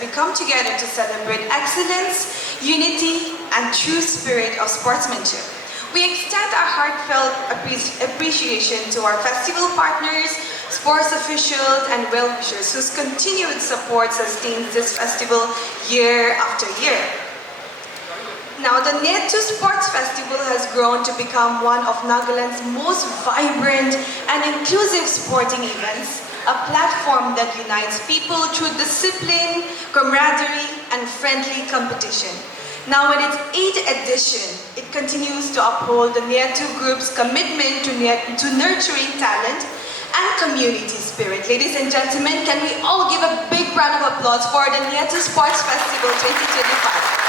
we come together to celebrate excellence, unity, and true spirit of sportsmanship. We extend our heartfelt appreciation to our festival partners, sports officials, and well-wishers whose continued support sustains this festival year after year. Now, the Niathu Sports Festival has grown to become one of Nagaland's most vibrant and inclusive sporting events, a platform that unites people through discipline, camaraderie, and friendly competition. Now, in its 8th edition, it continues to uphold the Niathu Group's commitment to nurturing talent and community spirit. Ladies and gentlemen, can we all give a big round of applause for the Niathu Sports Festival 2025?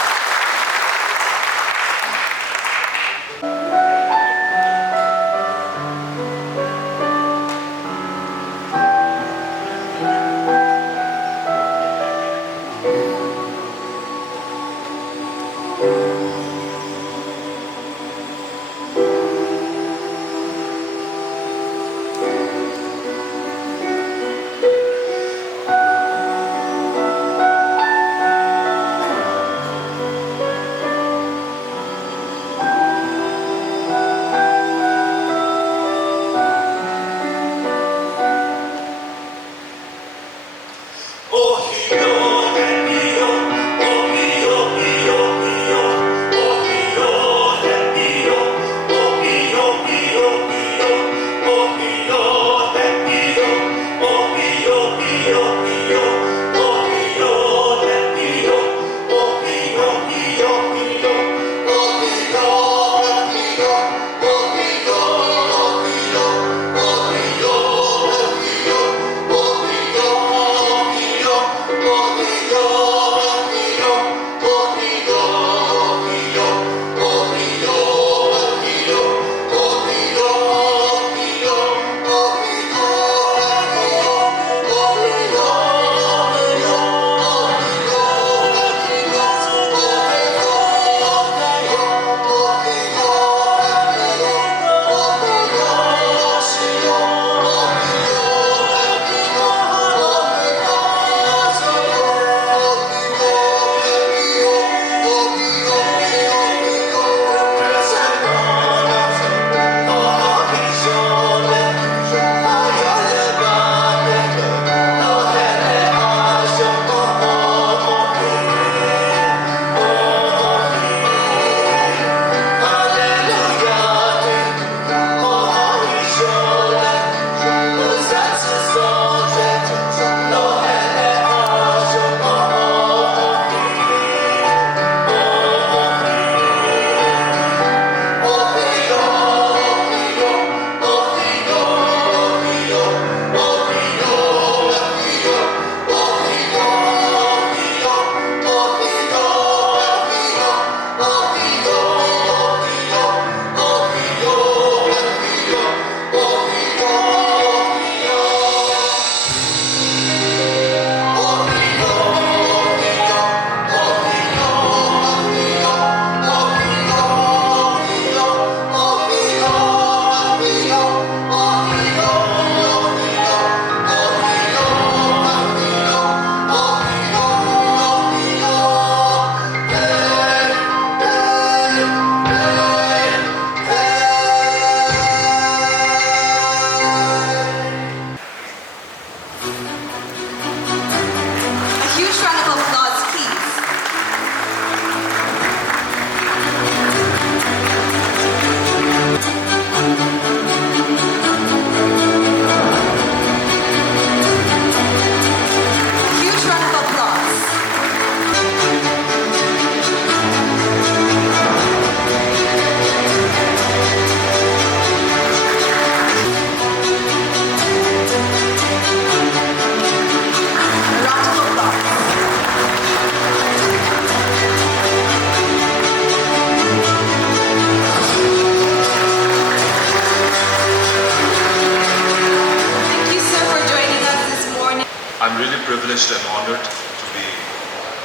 privileged and honored to be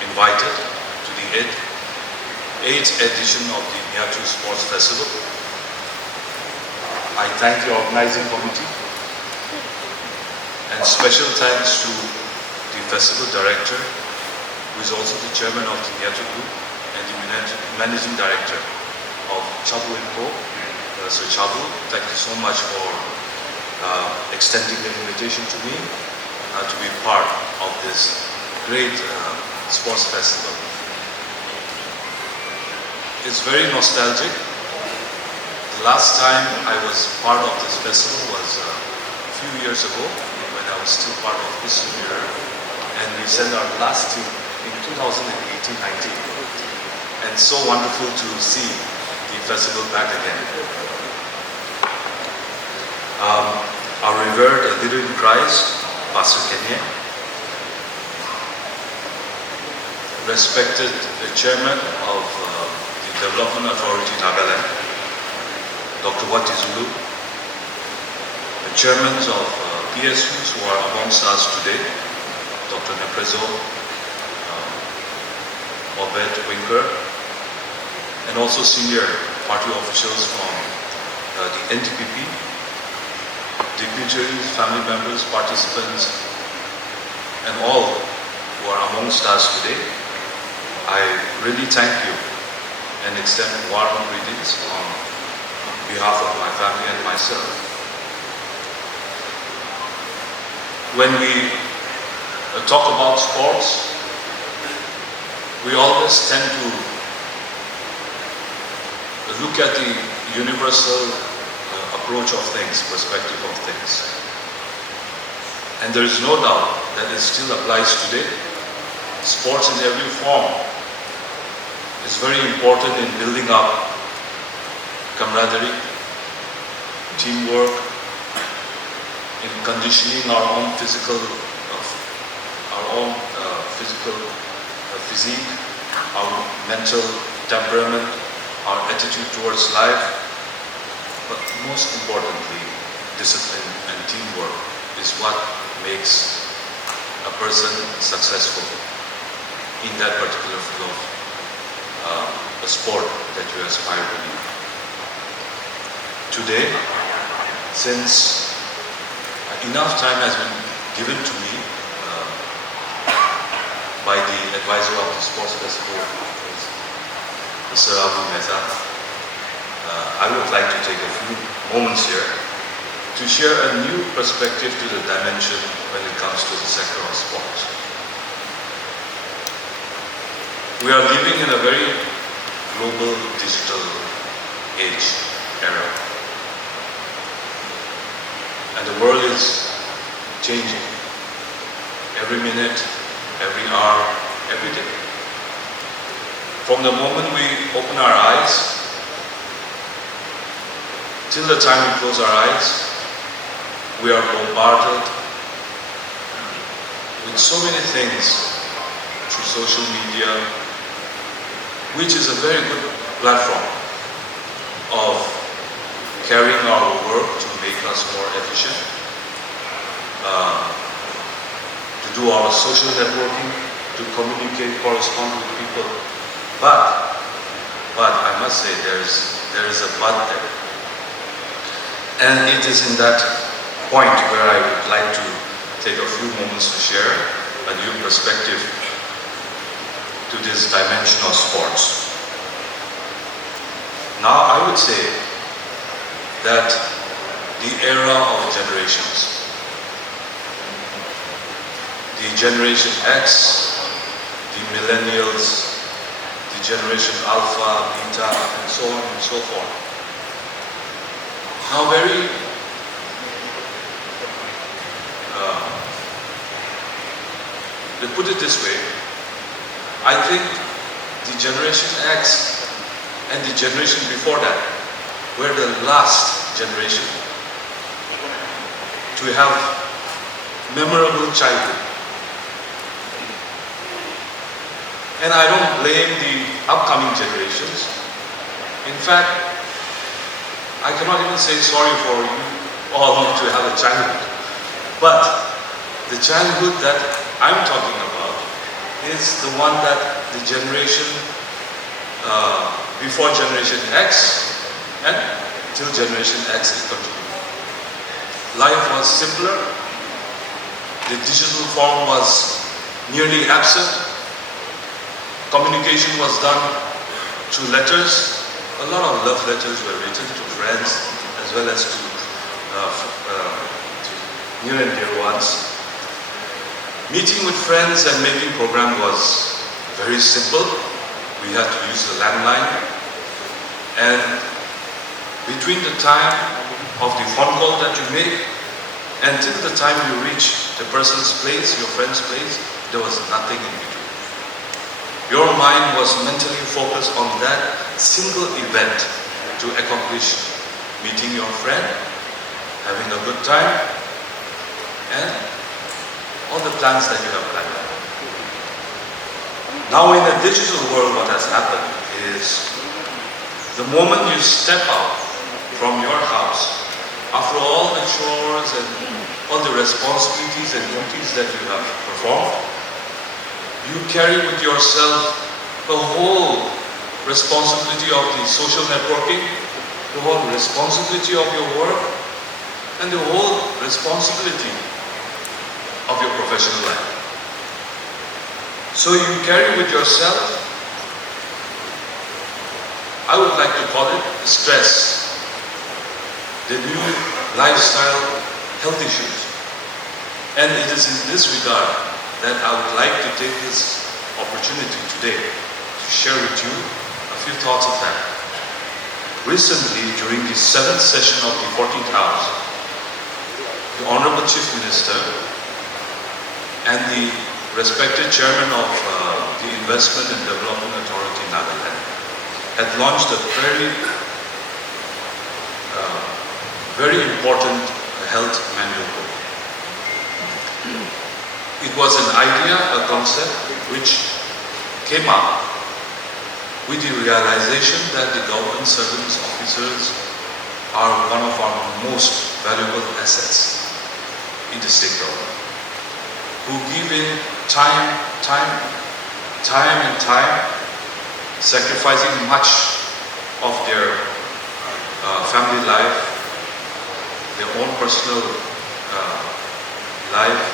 invited to the 8th edition of the Niathu Sports Festival. I thank the organizing committee and special thanks to the festival director, who is also the chairman of the Niathu Group and the managing director of Chabu & Co. So Chabu, thank you so much for extending the invitation to me to be part of this great sports festival. It's very nostalgic. The last time I was part of this festival was a few years ago when I was still part of this year, and we sent our last team in 2018-19. And so wonderful to see the festival back again. Our revered leader in Christ, Pastor Kenya, respected the chairman of the Development Authority Nagaland, Dr. Wati Zulu, the chairmen of PSUs who are amongst us today, Dr. Neprezo, Obed Winker, and also senior party officials from the NTPP, dignitaries, family members, participants, and all who are amongst us today. I really thank you and extend warm greetings on behalf of my family and myself. When we talk about sports, we always tend to look at the universal approach of things, perspective of things. And there is no doubt that it still applies today. Sports in every form is very important in building up camaraderie, teamwork, in conditioning our own physical physique, our mental temperament, our attitude towards life, but most importantly, discipline and teamwork is what makes a person successful in that particular field of a sport that you aspire to be. Today, since enough time has been given to me by the advisor of the sports festival, Mr. Abu Mehta, I would like to take a few moments here to share a new perspective to the dimension when it comes to the sector of sports. We are living in a very global digital age era. And the world is changing every minute, every hour, every day. From the moment we open our eyes till the time we close our eyes, we are bombarded with so many things through social media, which is a very good platform of carrying our work to make us more efficient, to do our social networking, to communicate, correspond with people. But I must say there is a but there. And it is in that point where I would like to take a few moments to share a new perspective to this dimension of sports. Now I would say that the era of generations, the Generation X, the Millennials, the Generation Alpha, Beta, and so on and so forth. Now to put it this way, I think the Generation X and the generation before that were the last generation to have memorable childhood. And I don't blame the upcoming generations. In fact, I cannot even say sorry for you all to have a childhood. But the childhood that I'm talking about is the one that the generation before Generation X and till Generation X is continuing. Life was simpler. The digital form was nearly absent. Communication was done through letters. A lot of love letters were written to friends as well as to near and dear ones. Meeting with friends and making program was very simple. We had to use the landline, and between the time of the phone call that you make until the time you reach the person's place, your friend's place, there was nothing in between. Your mind was mentally focused on that single event to accomplish meeting your friend, having a good time, and all the plans that you have planned. Now in the digital world, what has happened is the moment you step out from your house, after all the chores and all the responsibilities and duties that you have performed, you carry with yourself the whole responsibility of the social networking, the whole responsibility of your work, and the whole responsibility of your professional life. So you carry with yourself, I would like to call it stress, the new lifestyle health issues. And it is in this regard that I would like to take this opportunity today to share with you a few thoughts of that. Recently, during the 7th session of the 14th House, the Honorable Chief Minister and the respected Chairman of the Investment and Development Authority, Nagaland, had launched a very important health manual book. It was an idea, a concept, which came up with the realization that the government servants, officers are one of our most valuable assets in the state government, who give in time, sacrificing much of their family life, their own personal life,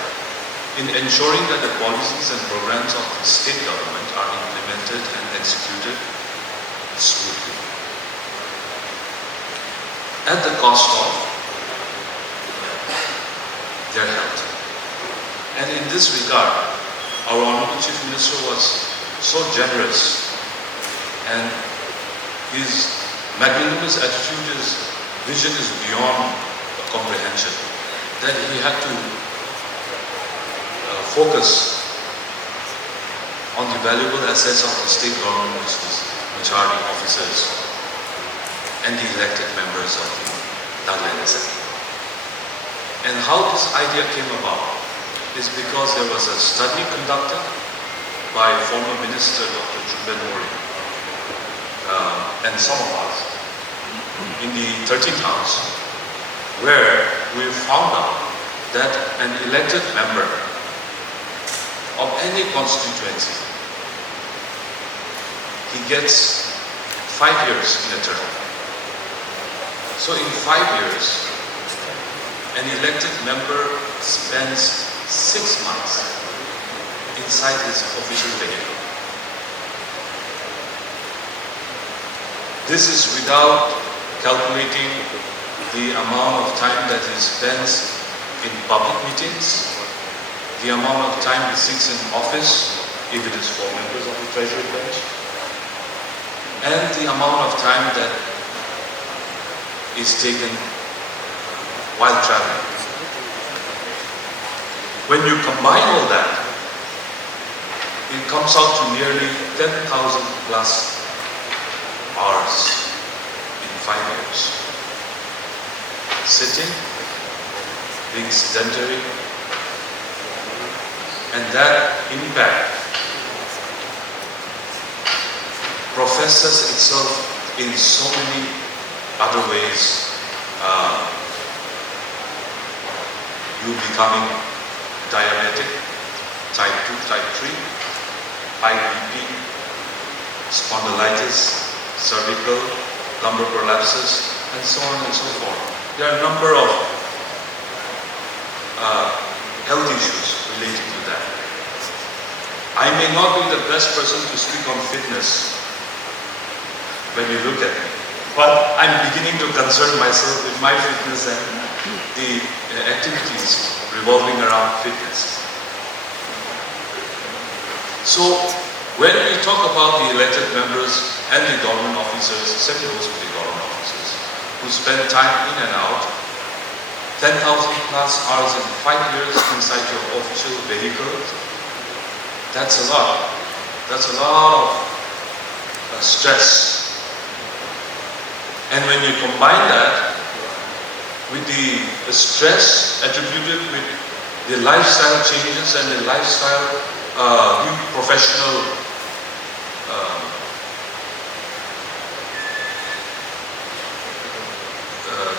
in ensuring that the policies and programs of the state government are implemented and executed smoothly, at the cost of their health. And in this regard, our Honorable Chief Minister was so generous, and his magnanimous attitude, his vision is beyond comprehension, that he had to focus on the valuable assets of the state government, which are the officers and the elected members of the Nagaland Assembly. And how this idea came about is because there was a study conducted by former Minister Dr. Juben Mori and some of us in the 13th House, where we found out that an elected member of any constituency, he gets 5 years in a term. So in 5 years, an elected member spends 6 months inside his official vehicle. This is without calculating the amount of time that he spends in public meetings, the amount of time he sits in office, if it is for members of the Treasury Bench, and the amount of time that is taken while traveling. When you combine all that, it comes out to nearly 10,000 plus hours in 5 years. Sitting, being sedentary, and that impact professes itself in so many other ways. You becoming diabetic, type 2, type 3, high BP, spondylitis, cervical, lumbar prolapses, and so on and so forth. There are a number of health issues related to that. I may not be the best person to speak on fitness when you look at me, but I'm beginning to concern myself with my fitness and the activities revolving around fitness. So, when we talk about the elected members and the government officers, except those with the government officers, who spend time in and out, 10,000 plus hours in 5 years inside your official vehicle, that's a lot. That's a lot of stress. And when you combine that with the stress attributed with the lifestyle changes and the lifestyle new professional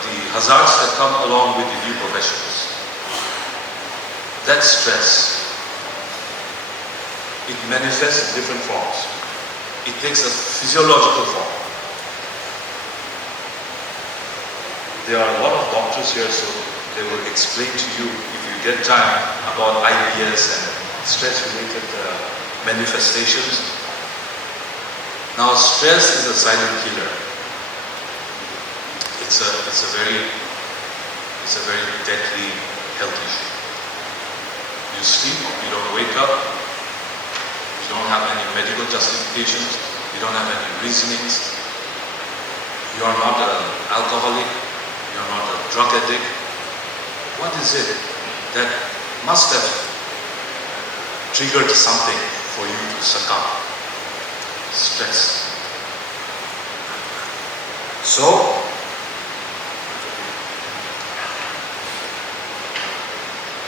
the hazards that come along with the new professions. That stress, it manifests in different forms. It takes a physiological form. There are a lot of doctors here, so they will explain to you, if you get time, about IBS and stress-related manifestations. Now, stress is a silent killer. It's a very deadly health issue. You sleep, you don't wake up, you don't have any medical justifications, you don't have any reasonings, you are not an alcoholic, you are not a drug addict. What is it that must have triggered something for you to succumb? Stress. So,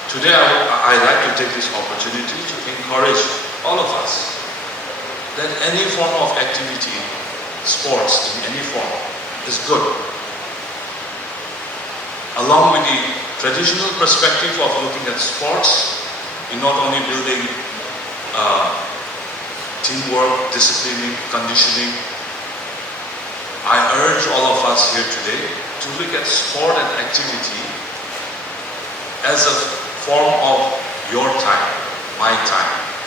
today I'd like to take this opportunity to encourage all of us that any form of activity, sports in any form, is good. Along with the traditional perspective of looking at sports, in not only building teamwork, disciplining, conditioning, I urge all of us here today to look at sport and activity as a form of your time, my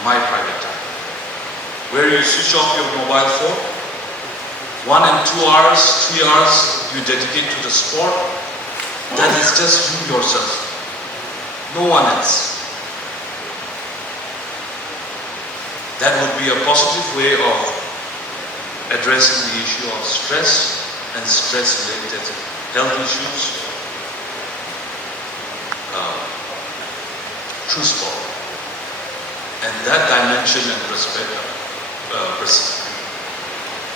private time, where you switch off your mobile phone, 1 and 2 hours, 3 hours you dedicate to the sport. That is just you yourself, no one else. That would be a positive way of addressing the issue of stress and stress-related health issues through sport. And that dimension and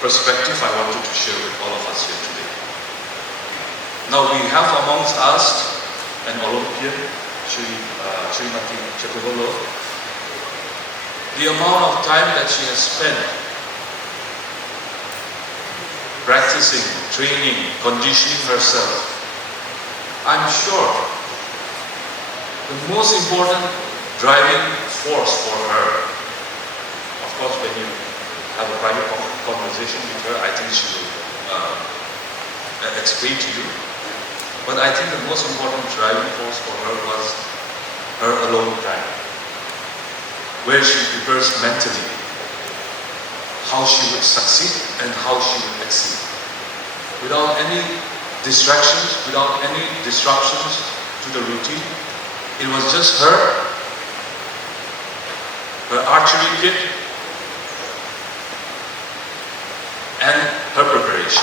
perspective I wanted to share with all of us here today. Now we have amongst us an Olympian, Srimati Chaturvelo. The amount of time that she has spent practicing, training, conditioning herself, I'm sure the most important driving force for her, of course when you have a private conversation with her, I think she will explain to you. But I think the most important driving force for her was her alone time, where she prepares mentally how she would succeed and how she would exceed. Without any distractions, without any disruptions to the routine. It was just her archery kit, and her preparation.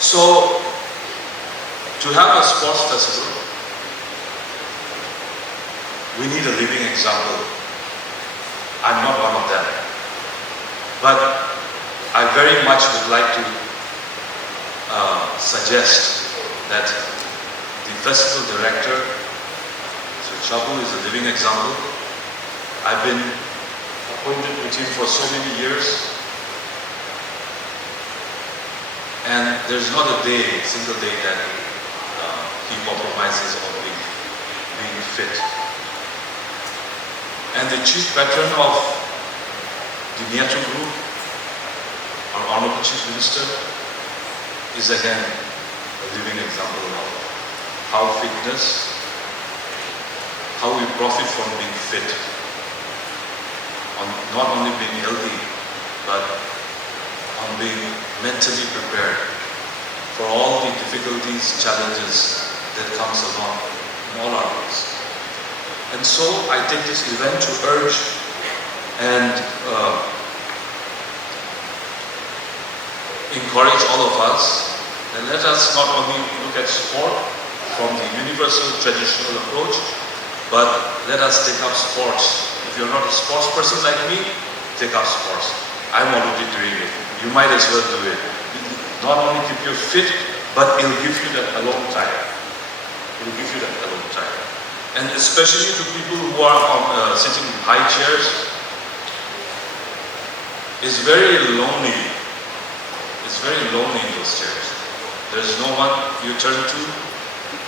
So, to have a sports festival, we need a living example. I'm not one of them. But I very much would like to suggest that the festival director, so Chabu, is a living example. I've been acquainted with him for so many years. And there's not a single day that he compromises on being fit. And the chief patron of the Niathu group, our Honorable Chief Minister, is again a living example of how fitness how we profit from being fit, on not only being healthy, but on being mentally prepared for all the difficulties, challenges that comes along in all our lives. And so I take this event to urge and encourage all of us, and let us not only look at sport from the universal traditional approach, but let us take up sports. If you're not a sports person like me, take up sports. I'm already doing it. You might as well do it. Not only keep you fit, but it'll give you that alone time. It'll give you that alone time. And especially to people who are sitting in high chairs, it's very lonely. It's very lonely in those chairs. There's no one you turn to,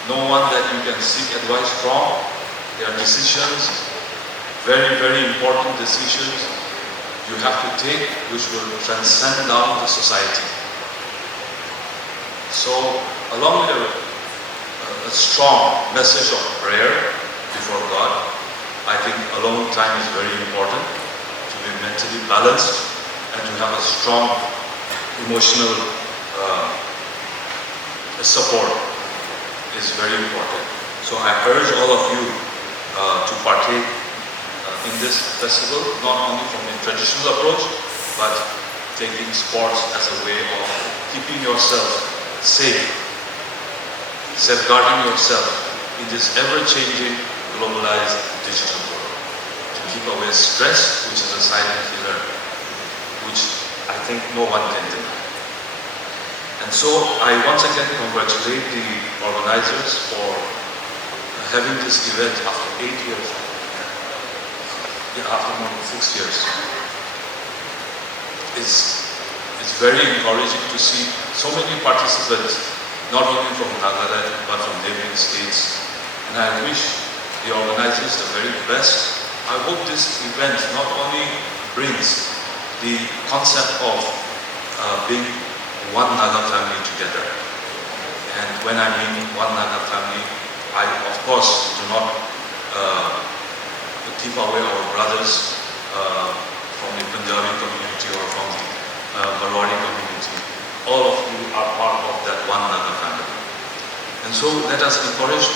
no one that you can seek advice from. There are decisions, very, very important decisions you have to take, which will transcend down the society. So, along with a strong message of prayer before God, I think alone time is very important to be mentally balanced and to have a strong emotional support is very important. So I urge all of you to partake in this festival, not only from a traditional approach, but taking sports as a way of keeping yourself safe, safeguarding yourself in this ever-changing, globalized digital world. To keep away stress, which is a silent killer, which I think no one can deny. And so I once again congratulate the organizers for having this event after 8 years. Yeah, after more than 6 years. It's very encouraging to see so many participants, not only from Nagaland, but from neighboring states. And I wish the organizers the very best. I hope this event not only brings the concept of being one Naga family together. And when I mean one Naga family, I of course do not keep away our brothers from the Punjabi community or from the Marwari community. All of you are part of that one Naga family. And so let us encourage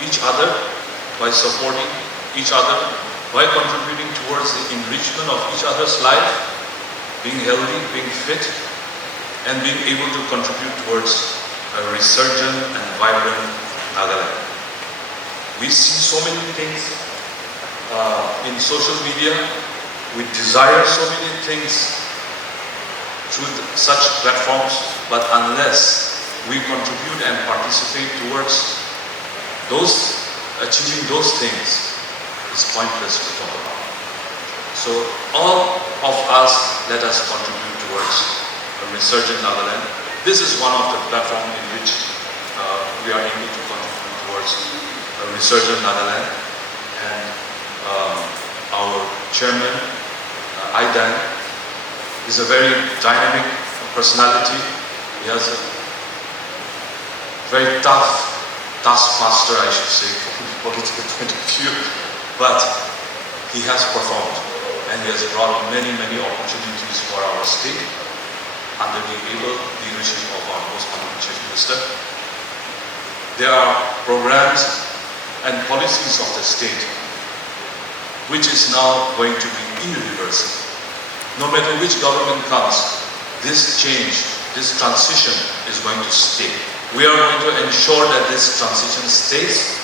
each other by supporting each other, by contributing towards the enrichment of each other's life, being healthy, being fit, and being able to contribute towards a resurgent and vibrant Nagaland. We see so many things in social media. We desire so many things through such platforms, but unless we contribute and participate towards achieving those things, it's pointless to talk about. So all of us, let us contribute towards a resurgent Nagaland. This is one of the platforms in which we are able to contribute towards a resurgent Nagaland. And our chairman, Aidan, is a very dynamic personality. He has a very tough taskmaster, I should say, from a political point of view, but he has performed and he has brought many, many opportunities for our state under the able leadership of our most honorable Chief Minister. There are programs and policies of the state which is now going to be irreversible. No matter which government comes, this change, this transition is going to stay. We are going to ensure that this transition stays.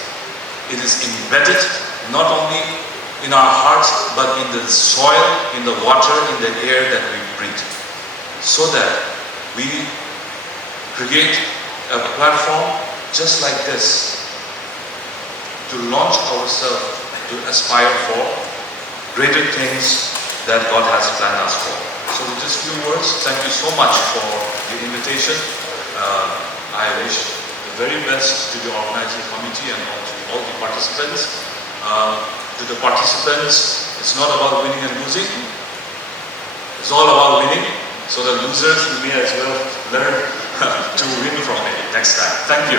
It is embedded not only in our hearts, but in the soil, in the water, in the air that we breathe. So that we create a platform just like this to launch ourselves, to aspire for greater things that God has planned us for. So with these few words, thank you so much for the invitation. I wish the very best to the organizing committee and to all the participants. To the participants, it's not about winning and losing. It's all about winning. So the losers may as well learn to win from it next time. Thank you.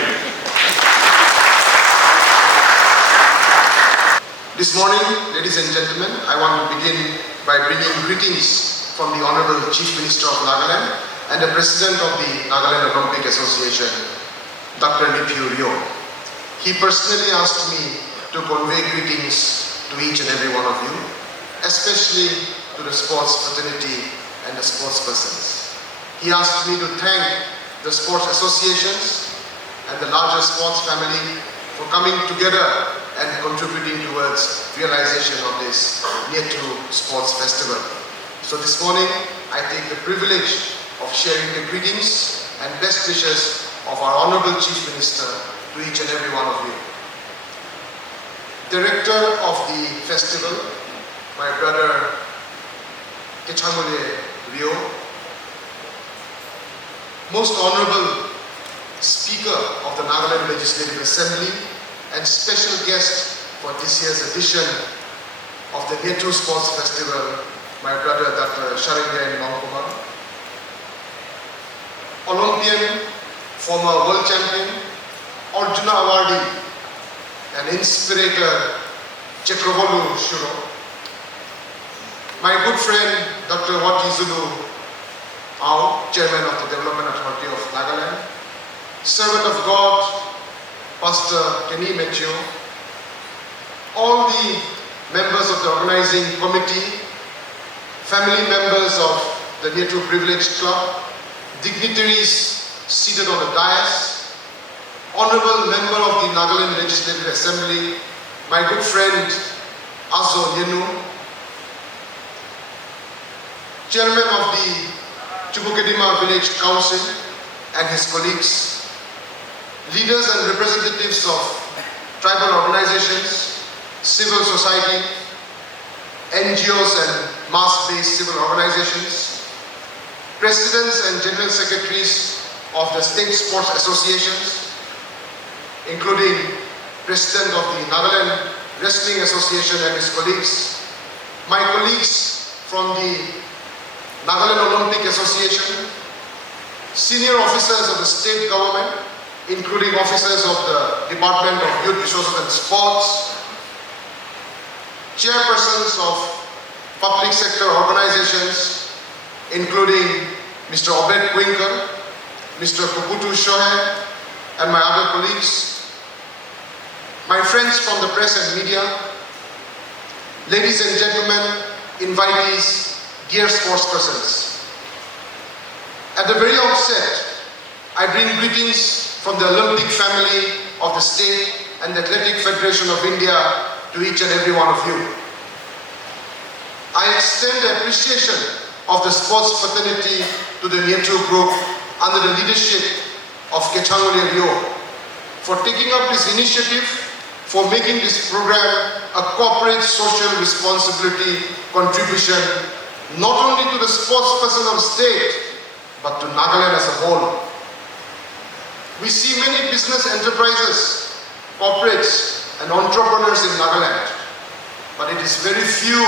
This morning, ladies and gentlemen, I want to begin by bringing greetings from the Honorable Chief Minister of Nagaland and the President of the Nagaland Olympic Association, Dr. Niathu. He personally asked me to convey greetings to each and every one of you, especially to the sports fraternity and the sports persons. He asked me to thank the sports associations and the larger sports family for coming together and contributing towards realization of this Niathu Sports Festival. So this morning, I take the privilege of sharing the greetings and best wishes of our Honorable Chief Minister to each and every one of you. Director of the festival, my brother Kechangule Rio, Most Honorable Speaker of the Nagaland Legislative Assembly and special guest for this year's edition of the Niathu Sports Festival, my brother Dr. Sharingan Mangkumar, Olympian, former world champion, Arjuna awardee, and inspirator Chekrovolu Shuro, my good friend Dr. Wati Zulu Ao, Chairman of the Development Authority of Nagaland, servant of God, Pastor Kenny Metio, all the members of the organizing committee, family members of the Niathu Privilege Club, dignitaries seated on the dais, honorable member of the Nagaland Legislative Assembly, my good friend Azo Yenu, chairman of the Chubukedima Village Council and his colleagues, leaders and representatives of tribal organizations, civil society, NGOs and mass-based civil organizations, presidents and general secretaries of the state sports associations, including President of the Nagaland Wrestling Association and his colleagues, my colleagues from the Nagaland Olympic Association, senior officers of the state government, including officers of the Department of Youth Resources and Sports, chairpersons of public sector organizations, including Mr. Obed Quinker, Mr. Kukutu Shohe, and my other colleagues, my friends from the press and media, ladies and gentlemen, invitees, dear sports persons. At the very outset, I bring greetings from the Olympic family of the state and the Athletic Federation of India to each and every one of you. I extend appreciation of the sports fraternity to the Niathu group under the leadership of Kechangule Rio for taking up this initiative, for making this program a corporate social responsibility contribution not only to the sports person of the state but to Nagaland as a whole. We see many business enterprises, corporates and entrepreneurs in Nagaland, but it is very few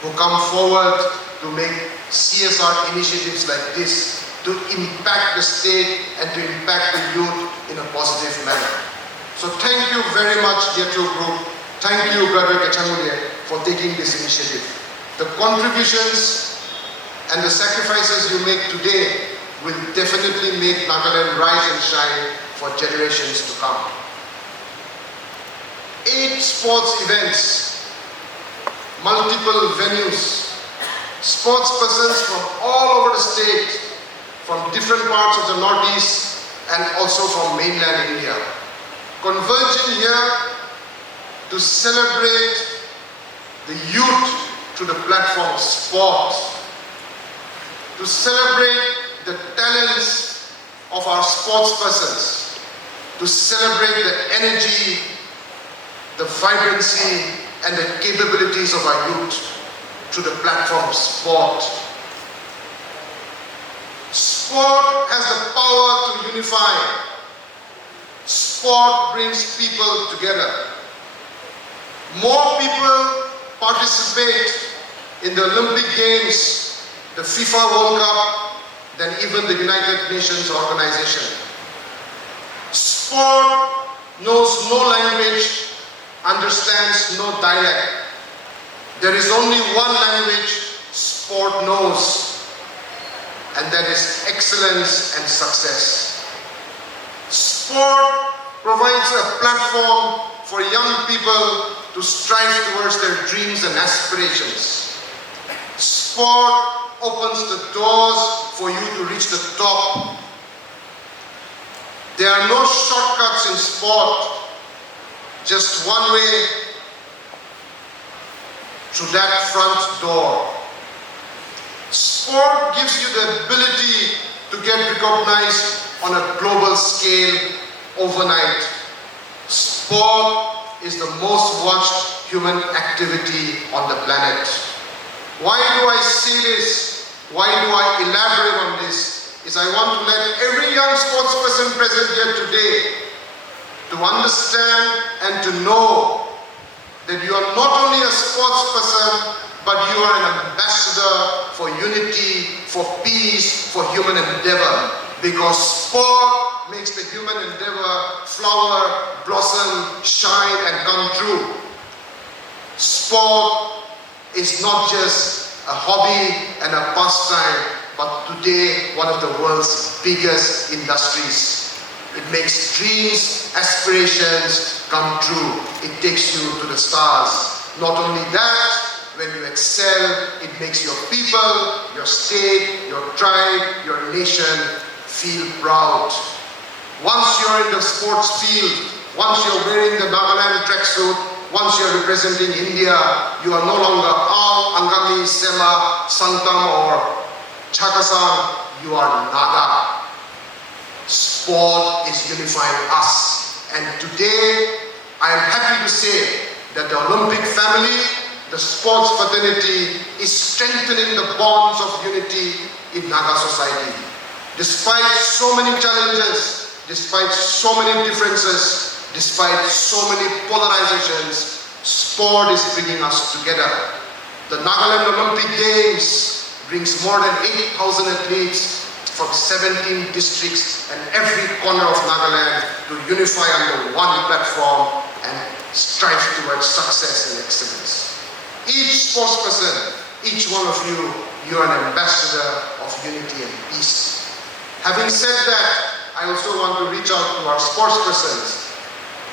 who come forward to make CSR initiatives like this to impact the state and to impact the youth in a positive manner. So thank you very much, Niathu Group. Thank you, Brother Kechangule, for taking this initiative. The contributions and the sacrifices you make today will definitely make Nagaland rise and shine for generations to come. 8 sports events, multiple venues, sports persons from all over the state, from different parts of the Northeast and also from mainland India, converging here to celebrate the youth through the platform of sport, to celebrate the talents of our sports persons, to celebrate the energy, the vibrancy and the capabilities of our youth through the platform of sport. Sport has the power to unify. Sport brings people together. More people participate in the Olympic Games, the FIFA World Cup, than even the United Nations organization. Sport knows no language, understands no dialect. There is only one language sport knows, and that is excellence and success. Sport provides a platform for young people to strive towards their dreams and aspirations. Sport opens the doors for you to reach the top. There are no shortcuts in sport, just one way through that front door. Sport gives you the ability to get recognized on a global scale overnight. Sport is the most watched human activity on the planet. Why do I say this? Why do I elaborate on this? Is I want to let every young sports person present here today to understand and to know that you are not only a sports person, but you are an ambassador for unity, for peace, for human endeavor. Because sport makes the human endeavor flower, blossom, shine, and come true. Sport is not just a hobby and a pastime, but today one of the world's biggest industries. It makes dreams, aspirations come true. It takes you to the stars. Not only that, when you excel, it makes your people, your state, your tribe, your nation feel proud. Once you're in the sports field, once you're wearing the Nagaland tracksuit, once you're representing India, you are no longer Ao, Angami, Sema, Sangtam or Chakasang, you are Naga. Sport is unifying us. And today, I am happy to say that the Olympic family, the sports fraternity is strengthening the bonds of unity in Naga society. Despite so many challenges, despite so many differences, despite so many polarizations, sport is bringing us together. The Nagaland Olympic Games brings more than 8,000 athletes from 17 districts and every corner of Nagaland to unify under one platform and strive towards success and excellence. Each sports person, each one of you, you are an ambassador of unity and peace. Having said that, I also want to reach out to our sports persons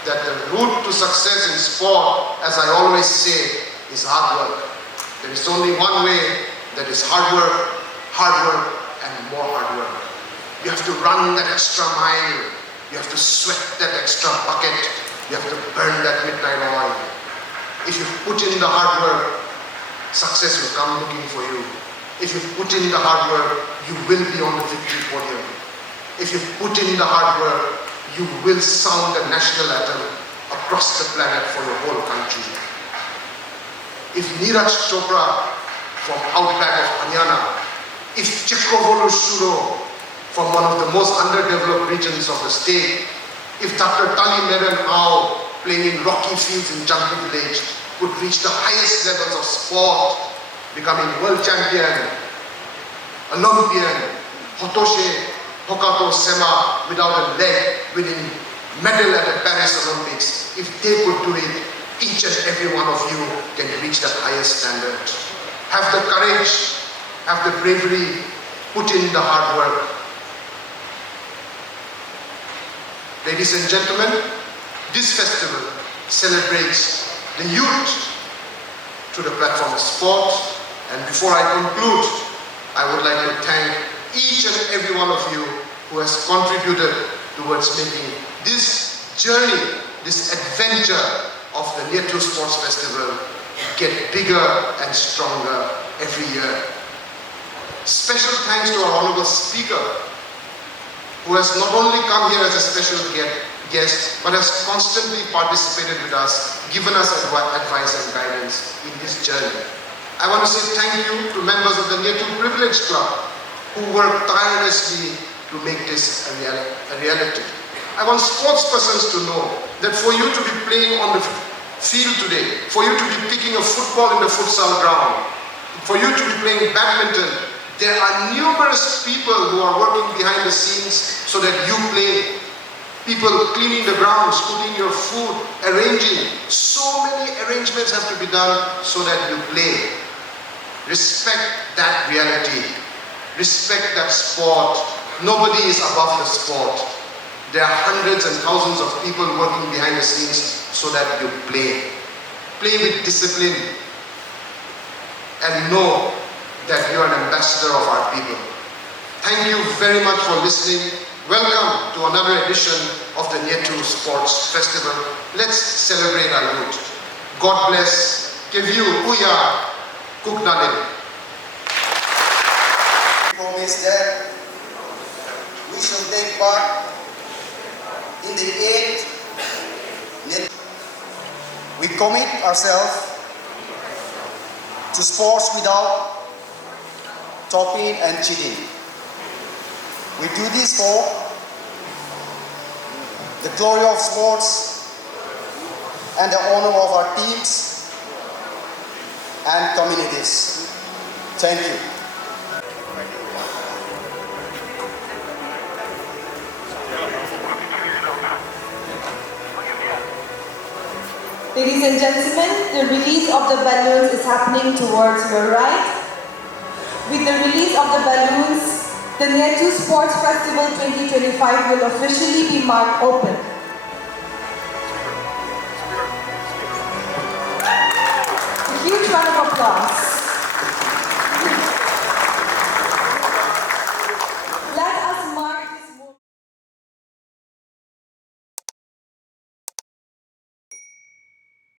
that the route to success in sport, as I always say, is hard work. There is only one way, that is hard work, and more hard work. You have to run that extra mile. You have to sweat that extra bucket. You have to burn that midnight oil. If you put in the hard work, success will come looking for you. If you put in the hard work, you will be on the victory podium. If you put in the hard work, you will sound the national anthem across the planet for your whole country. If Neeraj Chopra from outback of Haryana, if Chikrovolu Shuro from one of the most underdeveloped regions of the state, if Dr. Tali Meran Ao playing in rocky fields in Janki village could reach the highest levels of sport, becoming world champion, Olympian, Hotoshe, Hokato Sema without a leg, winning medal at the Paris Olympics. If they could do it, each and every one of you can reach that highest standard. Have the courage, have the bravery, put in the hard work. Ladies and gentlemen, this festival celebrates the youth through the platform of sport. And before I conclude, I would like to thank each and every one of you who has contributed towards making this journey, this adventure of the Niathu Sports Festival get bigger and stronger every year. Special thanks to our Honorable Speaker, who has not only come here as a special guest, but has constantly participated with us, given us advice and guidance in this journey. I want to say thank you to members of the Niathu Privilege Club who work tirelessly to make this a reality. I want sports persons to know that for you to be playing on the field today, for you to be picking a football in the futsal ground, for you to be playing badminton, there are numerous people who are working behind the scenes so that you play. people cleaning the grounds, putting your food, arranging. So many arrangements have to be done so that you play. Respect that reality. Respect that sport. Nobody is above the sport. There are hundreds and thousands of people working behind the scenes so that you play. Play with discipline and know that you are an ambassador of our people. Thank you very much for listening. Welcome to another edition of the Niathu Sports Festival. Let's celebrate our youth. God bless. Give you Uya Kuknanin. Promise that we shall take part in the 8th Niathu. We commit ourselves to sports without topping and cheating. We do this for the glory of sports and the honor of our teams and communities. Thank you. Ladies and gentlemen, the release of the balloons is happening towards your right. With the release of the balloons, the Niathu Sports Festival 2025 will officially be marked open. A huge round of applause.